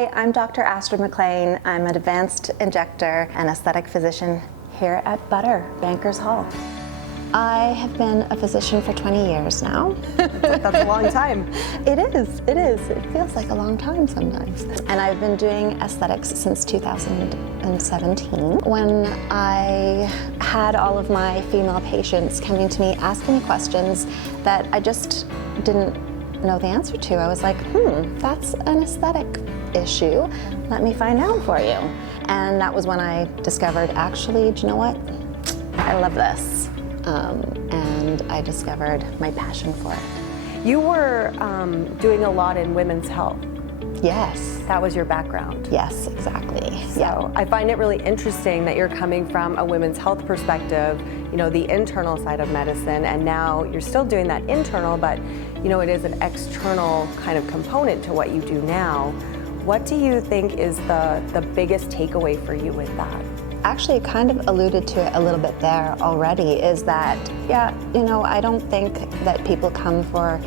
Hi, I'm Dr. Astrid McLean. I'm an advanced injector and aesthetic physician here at Butter, Bankers Hall. I have been a physician for 20 years now. That's a long time. It is. It feels like a long time sometimes. And I've been doing aesthetics since 2017. When I had all of my female patients coming to me asking me questions that I just didn't know the answer to. I was like, that's an aesthetic issue. Let me find out for you. And that was when I discovered, actually, do you know what? I love this. And I discovered my passion for it. You were doing a lot in women's health. Yes. That was your background. Yes, exactly. So I find it really interesting that you're coming from a women's health perspective, you know, the internal side of medicine, and now you're still doing that internal, but you know, it is an external kind of component to what you do now. What do you think is the biggest takeaway for you with that? Actually, you kind of alluded to it a little bit there already, is that, you know, I don't think that people come for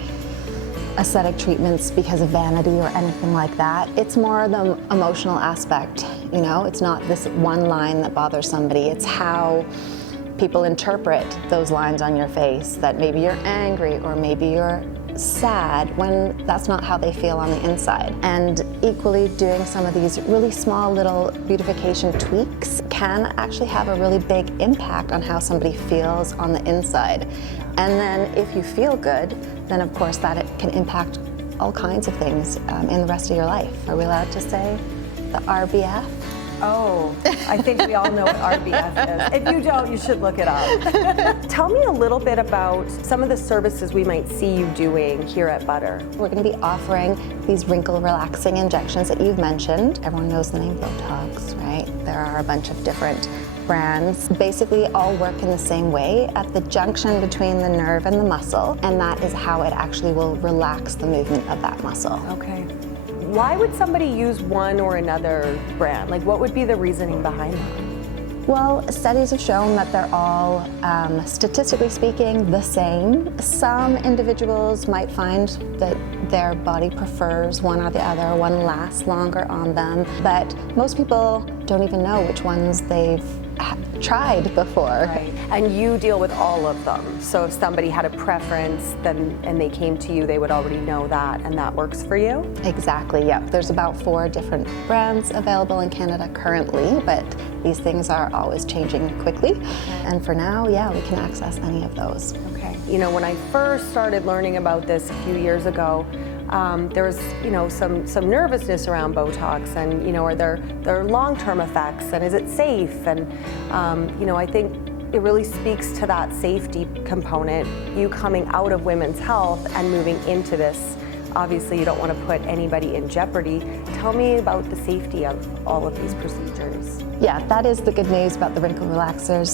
aesthetic treatments because of vanity or anything like that. It's more the emotional aspect, you know? It's not this one line that bothers somebody. It's how people interpret those lines on your face, that maybe you're angry or maybe you're sad, when that's not how they feel on the inside. And equally, doing some of these really small little beautification tweaks can actually have a really big impact on how somebody feels on the inside. And then if you feel good, then of course that it can impact all kinds of things in the rest of your life. Are we allowed to say the RBF? Oh, I think we all know what RBF is. If you don't, you should look it up. Tell me a little bit about some of the services we might see you doing here at Butter. We're going to be offering these wrinkle relaxing injections that you've mentioned. Everyone knows the name Botox, right? There are a bunch of different brands. Basically all work in the same way at the junction between the nerve and the muscle, and that is how it actually will relax the movement of that muscle. Okay. Why would somebody use one or another brand? Like, what would be the reasoning behind that? Well, studies have shown that they're all, statistically speaking, the same. Some individuals might find that their body prefers one or the other, one lasts longer on them, but most people don't even know which ones they've tried before. Right. And you deal with all of them. So if somebody had a preference and they came to you, they would already know that, and that works for you? Exactly, yeah. There's about 4 different brands available in Canada currently, but these things are always changing quickly. And for now, yeah, we can access any of those. Okay. You know, when I first started learning about this a few years ago, there was, you know, some nervousness around Botox, and, you know, are there long-term effects, and is it safe? And, you know, I think it really speaks to that safety component, you coming out of women's health and moving into this. Obviously, you don't want to put anybody in jeopardy. Tell me about the safety of all of these procedures. Yeah, that is the good news about the wrinkle relaxers.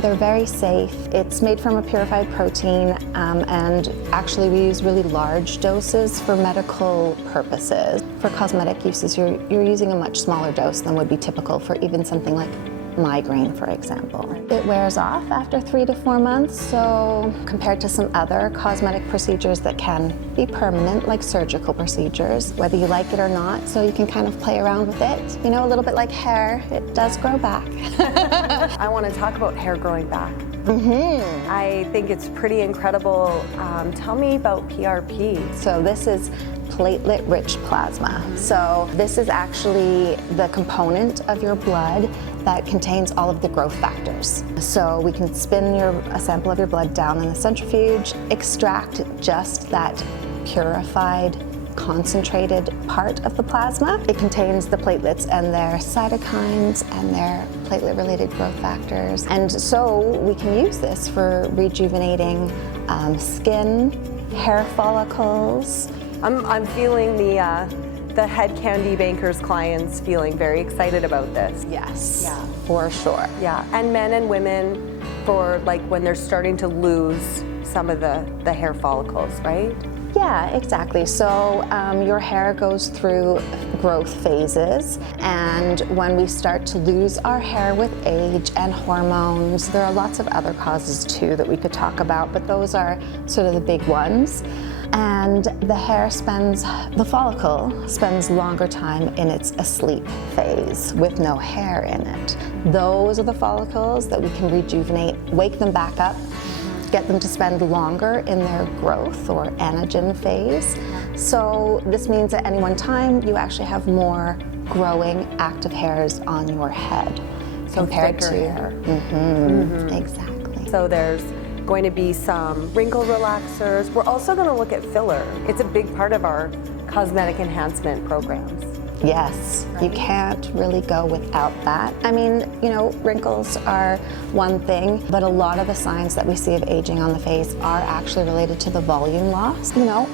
They're very safe. It's made from a purified protein, and actually we use really large doses for medical purposes. For cosmetic uses, you're using a much smaller dose than would be typical for even something like migraine, for example. It wears off after 3 to 4 months, so compared to some other cosmetic procedures that can be permanent, like surgical procedures, whether you like it or not, so you can kind of play around with it. You know, a little bit like hair, it does grow back. I want to talk about hair growing back. I think it's pretty incredible. Tell me about PRP. So this is platelet-rich plasma. So this is actually the component of your blood that contains all of the growth factors. So we can spin a sample of your blood down in the centrifuge, extract just that purified, concentrated part of the plasma. It contains the platelets and their cytokines and their platelet-related growth factors. And so we can use this for rejuvenating skin, hair follicles. I'm feeling the head candy bankers clients feeling very excited about this. Yes, Yeah. for sure. Yeah, and men and women for like when they're starting to lose some of the hair follicles, right? Yeah, exactly. So your hair goes through growth phases, and when we start to lose our hair with age and hormones, there are lots of other causes too that we could talk about, but those are sort of the big ones. And the follicle spends longer time in its asleep phase with no hair in it. Those are the follicles that we can rejuvenate, wake them back up, get them to spend longer in their growth or anagen phase. So this means at any one time you actually have more growing active hairs on your head compared to hair. Exactly. So there's going to be some wrinkle relaxers. We're also going to look at filler. It's a big part of our cosmetic enhancement programs. Yes, you can't really go without that. I mean, you know, wrinkles are one thing, but a lot of the signs that we see of aging on the face are actually related to the volume loss. You know,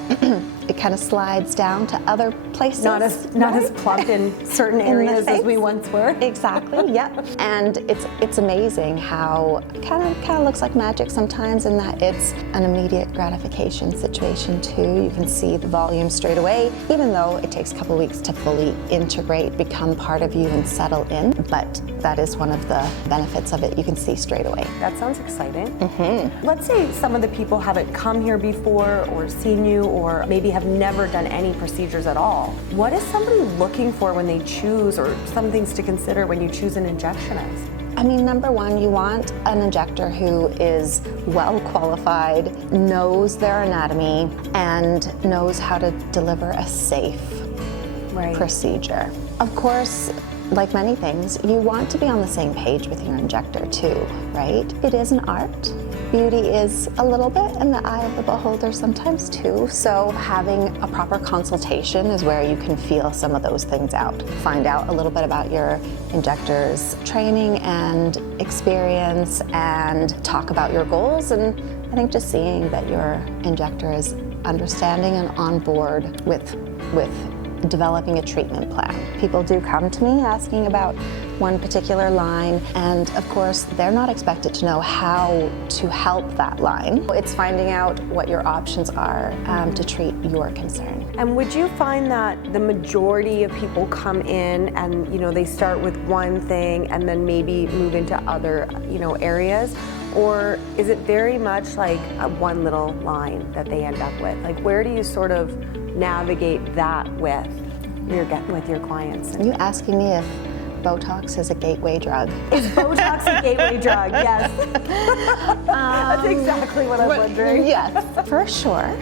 it kind of slides down to other places. Not as plump in certain areas as we once were. Exactly, yep. And it's amazing how it kind of looks like magic sometimes in that it's an immediate gratification situation too. You can see the volume straight away, even though it takes a couple weeks to fully integrate, become part of you and settle in. But that is one of the benefits of it. You can see straight away. That sounds exciting. Let's say some of the people haven't come here before or seen you or maybe have never done any procedures at all. What is somebody looking for when they choose, or some things to consider when you choose an injectionist? I mean, number one, you want an injector who is well qualified, knows their anatomy, and knows how to deliver a safe procedure. Of course, like many things, you want to be on the same page with your injector too, right? It is an art. Beauty is a little bit in the eye of the beholder sometimes too, so having a proper consultation is where you can feel some of those things out. Find out a little bit about your injector's training and experience and talk about your goals, and I think just seeing that your injector is understanding and on board with developing a treatment plan. People do come to me asking about one particular line, and of course they're not expected to know how to help that line. It's finding out what your options are to treat your concern. And would you find that the majority of people come in and, you know, they start with one thing and then maybe move into other, you know, areas? Or is it very much like one little line that they end up with? Like, where do you sort of navigate that with your clients? Are you asking me if Botox is a gateway drug? Is Botox a gateway drug? Yes. That's exactly what I'm wondering. Yes, for sure.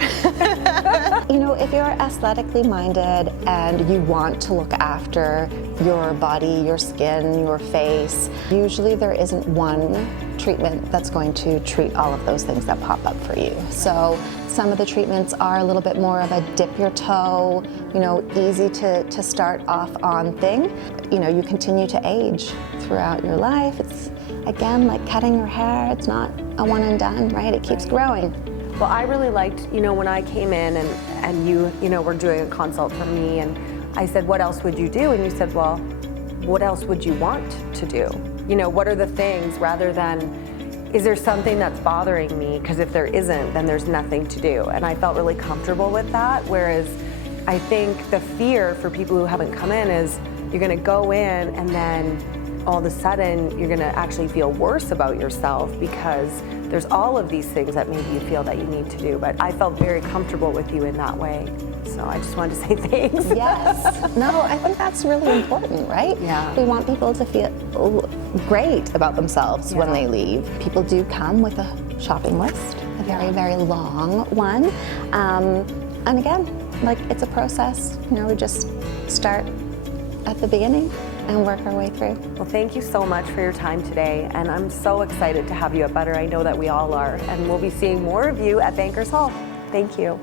You know, if you're aesthetically minded and you want to look after your body, your skin, your face, usually there isn't one treatment that's going to treat all of those things that pop up for you. So some of the treatments are a little bit more of a dip your toe, you know, easy to start off on thing. You know, you continue to age throughout your life. It's, again, like cutting your hair. It's not a one and done, right? It keeps growing. Well, I really liked, you know, when I came in and you know, were doing a consult for me, and I said, what else would you do? And you said, well, what else would you want to do? You know, what are the things, rather than, is there something that's bothering me? Because if there isn't, then there's nothing to do. And I felt really comfortable with that. Whereas I think the fear for people who haven't come in is you're going to go in and then all of a sudden you're going to actually feel worse about yourself because there's all of these things that maybe you feel that you need to do. But I felt very comfortable with you in that way. So I just wanted to say thanks. Yes. No, I think that's really important, right? Yeah. We want people to feel great about themselves when they leave. People do come with a shopping list, a very, very long one. And again, like, it's a process. You know, we just start at the beginning and work our way through. Well, thank you so much for your time today, and I'm so excited to have you at Butter. I know that we all are, and we'll be seeing more of you at Bankers Hall. Thank you.